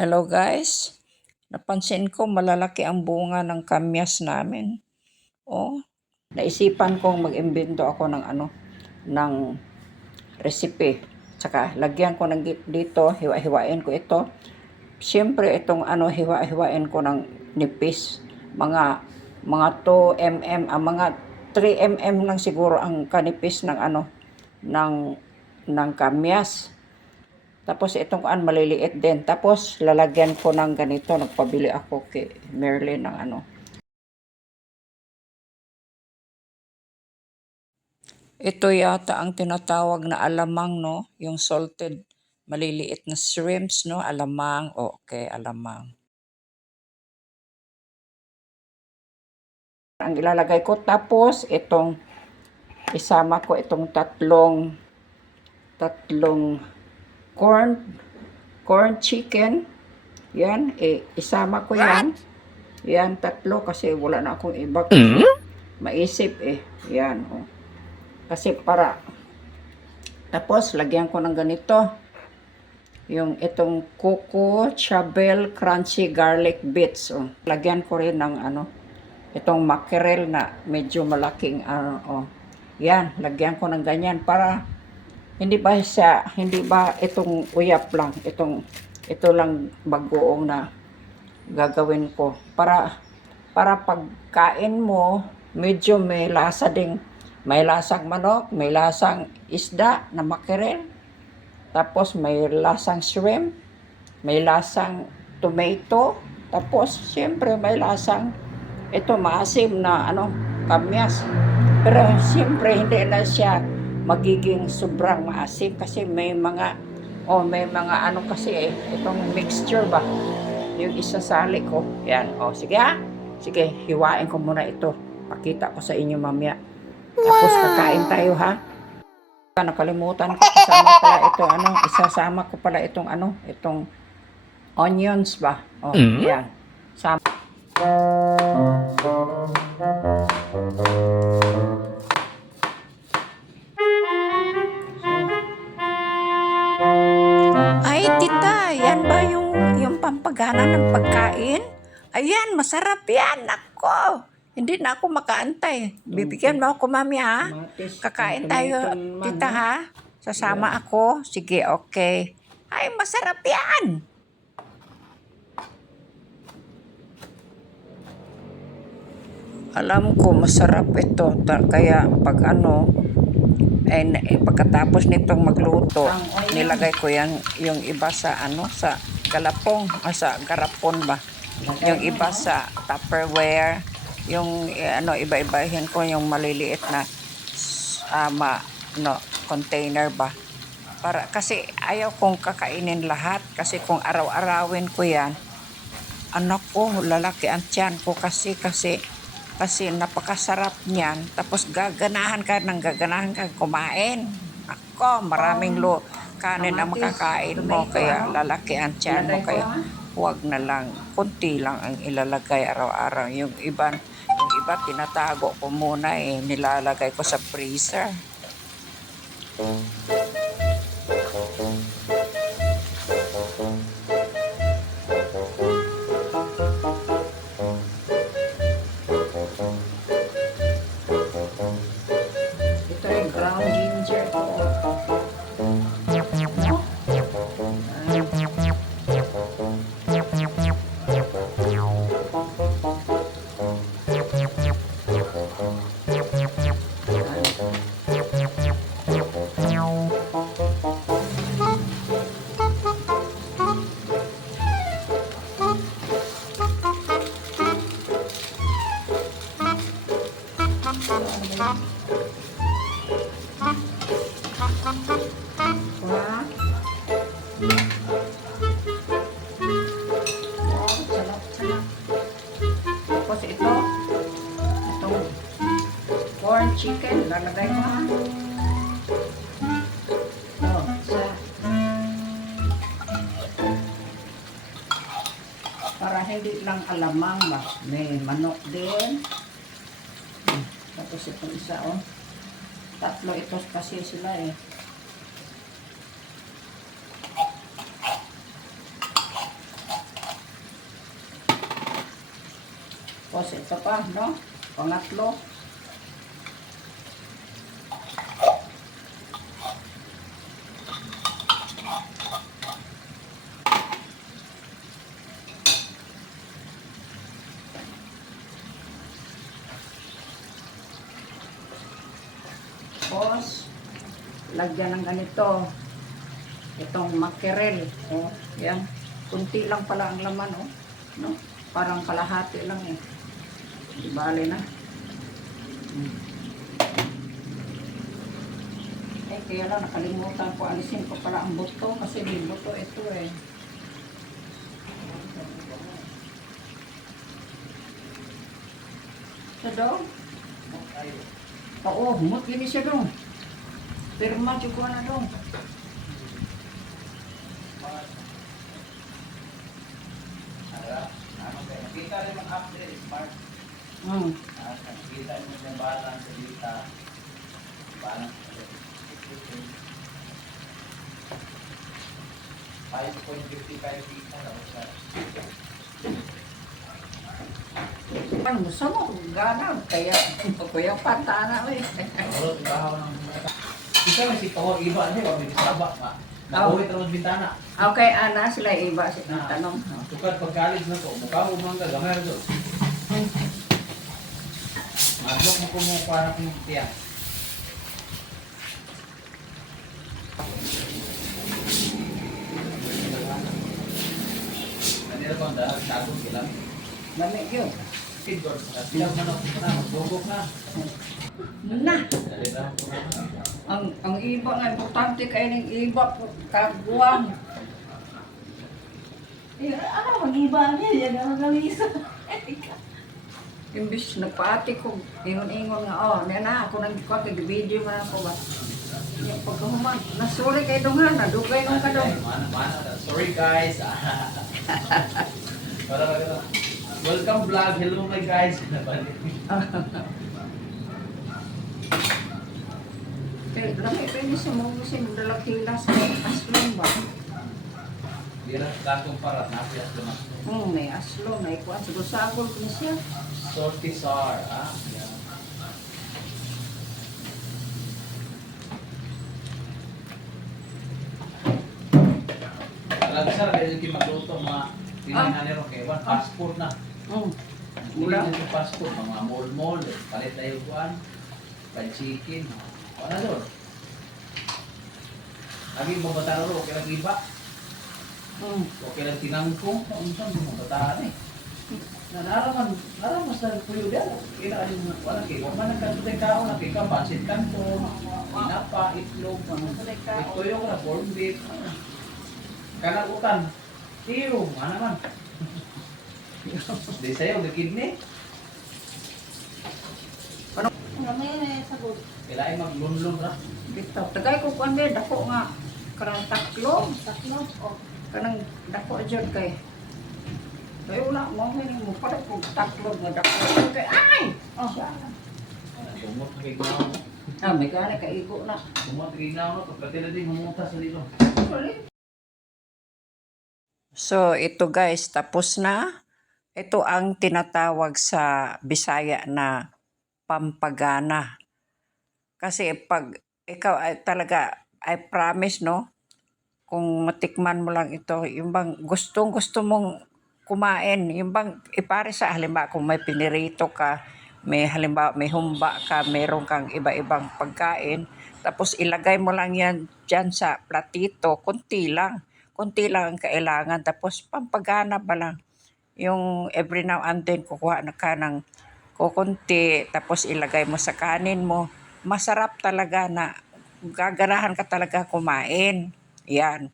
Hello guys, napansin ko malalaki ang bunga ng kamyas namin. Oh, naisipan kong mag-imbento ako ng recipe. Tsaka lagyan ko ng dito, hiwa-hiwain ko ito. Siyempre itong hiwa-hiwain ko ng nipis. Mga 2 mm, mga 3 mm lang siguro ang kanipis ng kamyas. Tapos itong maliliit din. Tapos lalagyan ko ng ganito. Nagpabili ako kay Merlin ng Ito yata ang tinatawag na alamang, no? Yung salted maliliit na shrimps, no? Alamang. Okay, alamang. Ang ilalagay ko. Tapos isama ko itong tatlong corn chicken. Yan, isama ko yan. Yan, tatlo kasi wala na akong iba. Maisip Yan, Kasi tapos lagyan ko ng ganito. Yung itong Coco Chabel Crunchy Garlic Bits. Lagyan ko rin ng itong mackerel na medyo malaking Yan, lagyan ko ng ganyan para hindi ba itong uyap lang, ito lang bagoong na gagawin ko para pagkain mo medyo may lasa ding, may lasang manok, may lasang isda na mackerel, tapos may lasang shrimp, may lasang tomato, tapos siyempre may lasang maasim na kamyas. Pero siyempre hindi na siya magiging sobrang maasim kasi may mga kasi itong mixture ba yung isasali ko. Yan, sige sige, hiwain ko muna ito, pakita ko sa inyo mamaya. Tapos kakain tayo, ha. Nakalimutan ko, kasama pala ito isasama ko pala itong onions ba. Yan, sama. Ay, tita, yan ba yung pampagana ng pagkain? Ayan, masarap yan. Ako, hindi na ako makaantay. Bibigyan mo ako, mami, ha? Kakain tayo, tita, ha? Sasama ako? Sige, okay. Ay, masarap yan. Alam ko, masarap ito. Kaya pag pagkatapos nitong magluto, nilagay ko yung iba sa sa galapong, sa garapon ba, yung iba sa Tupperware, yung iba-ibahin ko yung maliliit na container ba, para kasi ayaw kong kakainin lahat, kasi kung araw-arawin ko yan, anak ko, lalaki ang tiyan ko kasi napakasarap niyan. Tapos gaganahan ka kumain. Ako, maraming kanin ang makakain mo, kaya lalaki ang tiyan mo, kaya huwag na lang, kunti lang ang ilalagay araw-araw. Yung iba tinatago ko muna, nilalagay ko sa freezer. Ito yung ground ginger. Tapos itong corn chicken, lalagay mo, ha. Para hindi lang alamang ba, may manok din. Tapos itong isa, tatlo ito kasi sila Tapos ito pa, no? Pangatlo. Tapos, lagyan ng ganito. Itong mackerel. Oh, yan. Kunti lang pala ang laman, oh. No? Parang kalahati lang eh. Di bale na. Eh, kaya lang nakalimutan ko. Alisin ko pala ang buto kasi may buto ito eh. Sa daw? Oo, humot gini siya daw. Pirma ko na daw. Kita rin ang app din, smart. Kita mo yung balance sa data. Balance sa 5.55 kita na. Ano gusto mo? Gana. Kaya, kuya pantana mo eh. Oo, ibahaw ng isa may si Toho iba niya, wag may saba ma. Nauwi terus bintana. Okay, ana sila iba si tanong. Tukad pagkalis na to, mukha mo mangga gamay ra to. Madlok mo kumukuha na kung tiyan. Kanila ko ang sagong sila. Lamig yun. Kidgor, silang manok na, magbugok na. Na. Dali lang po na. Ang iba nga, importante kayo ng iba po, kaguwang. Ano mag-iba niya? Yan ang nangisa. Imbis nagpaati ko, ingon-ingon nga, oh, nena, ako nang ko, video man ako ba? Yung pagkahuman, nasuri kayo dungan, nadugay nung kadong. Mana. Sorry guys. Para. Welcome vlog. Hello my guys. Kaya lamig pa yun sa mga kasi magdalakilas, aslong ba? Dira katong parat na siya naman. May aslong, may kuwan, sagol-sagol ko na siya. Salty sour, ah. Yeah. Alam sa kaya yung magluto mga tinanan nero kay one passport na. Mula. Hindi yung passport mga mall palit tayo kuan. Fried chicken. Ano doon? Lagi mo bataro okay lang iba. Okay lang tinangkong, unsan mo bataan eh. Naraman sa puyo diyan. Kaya ano wala kay wa man nagkatutay kao na kay kapansit kanto, inapa, itlog, ito yung na corned beef. Kanagutan. Iyo, mana man. Di sayo the kidney. Ano may sagot? Kailangan maglunlun ra. Dito, tagay ko kuwan ba, dako nga, karang taklo. Tatlo? O. Kanang dako dyan kay. Kaya wala mo, hindi mo pala kung taklo nga dako. Kay, ay! Oh, Sumot kay gnaw. may gani ka igo na. Sumot kay gnaw no, pagka din humuta sa dito. So, ito guys, tapos na. Ito ang tinatawag sa Bisaya na pampagana. Kasi pag ikaw ay talaga, I promise, no? Kung matikman mo lang ito, yung bang gustong-gusto mong kumain, yung bang ipare sa halimbawa kung may pinirito ka, may halimbawa may humba ka, meron kang iba-ibang pagkain, tapos ilagay mo lang yan dyan sa platito, konti lang ang kailangan, tapos pampagana ba lang. Yung every now and then kukuha na ka ng kukunti, tapos ilagay mo sa kanin mo, masarap talaga na gaganahan ka talaga kumain. Yan.